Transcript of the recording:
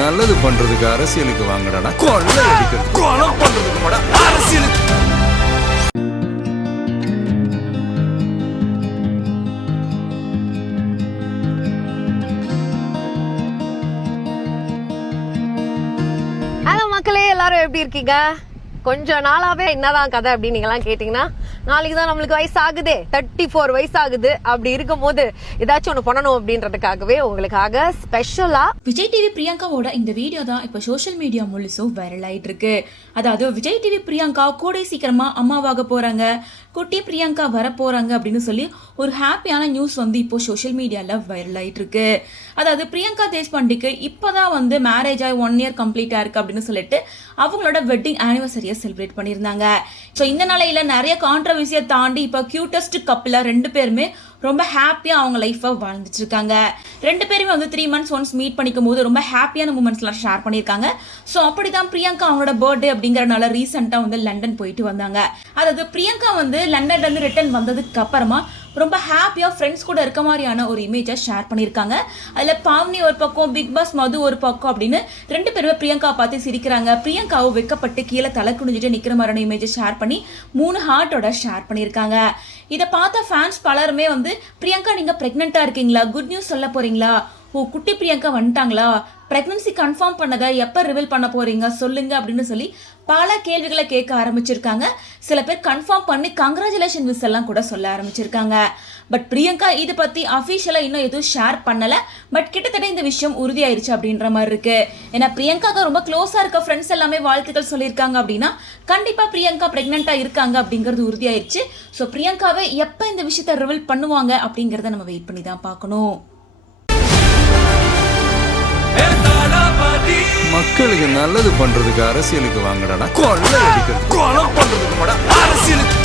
நல்லது பண்றதுக்கு அரசியலுக்கு வாங்கடா, கொள்ளை அடிக்கிறது கொலை பண்றதுக்கு மாடா அரசியலுக்கு. ஹலோ மக்களே, எல்லாரும் எப்படி இருக்கீங்க? கொஞ்சம் நாளாவே என்னதான் கதை அப்படின்னு நீங்களாம் கேட்டீங்கன்னா, நாளைக்கு தான் நம்மளுக்கு வயசாகுது, 34 வயசாகுது. அப்படி இருக்கும் போது ஏதாச்சும் ஒன்று பண்ணணும் அப்படின்றதுக்காகவே உங்களுக்காக ஸ்பெஷலா விஜய் டிவி பிரியங்காவோட இந்த வீடியோ தான் இப்போ சோஷியல் மீடியா முழுசும் வைரல் ஆயிட்டு இருக்கு. அதாவது விஜய் டிவி பிரியங்கா கூடை சீக்கிரமா அம்மாவாக போறாங்க, குட்டி பிரியங்கா வர போறாங்க அப்படின்னு சொல்லி ஒரு ஹாப்பியான நியூஸ் வந்து இப்போ சோஷியல் மீடியால வைரல் ஆயிட்டு இருக்கு. அதாவது பிரியங்கா தேஷ்பாண்டேக்கு இப்போதான் வந்து மேரேஜ் ஆகி 1 year கம்ப்ளீட் ஆயிருக்கு அப்படின்னு சொல்லிட்டு அவங்களோட வெட்டிங் ஆனிவர்சரியை செலிப்ரேட் பண்ணியிருந்தாங்க. ஸோ இந்த நிலையில நிறைய கான்ட்ரவர்சியை தாண்டி இப்போ கியூட்டஸ்ட் கப்பிளா 2 பேருமே ரொம்ப ஹாப்பியாக அவங்க லைஃப்பை வாழ்ந்துட்டு இருக்காங்க. 2 பேருமே வந்து 3 months ஒன்ஸ் மீட் பண்ணிக்கும் போது ரொம்ப ஹாப்பியான மூமெண்ட்ஸ்லாம் ஷேர் பண்ணியிருக்காங்க. ஸோ அப்படி தான் பிரியங்கா அவங்களோட பர்த்டே அப்படிங்கிறனால ரீசெண்டாக வந்து லண்டன் போயிட்டு வந்தாங்க. அதாவது பிரியங்கா வந்து லண்டன்லேருந்து ரிட்டர்ன் வந்ததுக்கு அப்புறமா ரொம்ப ஹாப்பியாக ஃப்ரெண்ட்ஸ் கூட இருக்க மாதிரியான ஒரு இமேஜை ஷேர் பண்ணியிருக்காங்க. அதில் பாவனி ஒரு பக்கம், பிக் பாஸ் மது ஒரு பக்கம் அப்படின்னு 2 பேருமே பிரியங்கா பார்த்து சிரிக்கிறாங்க. பிரியங்காவும் வெக்கப்பட்டு கீழே தலை குனிஞ்சிட்டு நிற்கிற மாதிரியான இமேஜை ஷேர் பண்ணி 3 ஹார்ட்டோட ஷேர் பண்ணியிருக்காங்க. இதை பார்த்த ஃபேன்ஸ் பலருமே வந்து பிரியங்கா நீங்க பிரெக்னெண்டா இருக்கீங்களா, குட் நியூஸ் சொல்ல போறீங்களா, ஓ குட்டி பிரியங்கா வந்துட்டாங்களா, பிரெக்னன்சி கன்ஃபார்ம் பண்ணதை எப்போ ரிவீல் பண்ண போறீங்க சொல்லுங்க அப்படின்னு சொல்லி பல கேள்விகளை கேட்க ஆரம்பிச்சிருக்காங்க. சில பேர் கன்ஃபார்ம் பண்ணி கங்க்ராச்சுலேஷன் விஷ் எல்லாம் கூட சொல்ல ஆரம்பிச்சிருக்காங்க. பட் பிரியங்கா இதை பத்தி அஃபிஷியலாக இன்னும் எதுவும் ஷேர் பண்ணல. பட் கிட்டத்தட்ட இந்த விஷயம் உறுதியாயிருச்சு அப்படின்ற மாதிரி இருக்கு. ஏன்னா பிரியங்காக்கு ரொம்ப க்ளோஸா இருக்க ஃப்ரெண்ட்ஸ் எல்லாமே வாழ்த்துக்கள் சொல்லியிருக்காங்க அப்படின்னா கண்டிப்பா பிரியங்கா பிரெக்னெண்டா இருக்காங்க அப்படிங்கிறது உறுதியாயிருச்சு. ஸோ பிரியங்காவை எப்போ இந்த விஷயத்தை ரிவீல் பண்ணுவாங்க அப்படிங்கிறத நம்ம வெயிட் பண்ணி தான் பார்க்கணும். மக்களுக்கு நல்லது பண்றதுக்கு அரசியலுக்கு வாங்கடா, கொள்ளை அடிக்கிறது கொலை பண்றதுக்கு மாடா அரசியலுக்கு.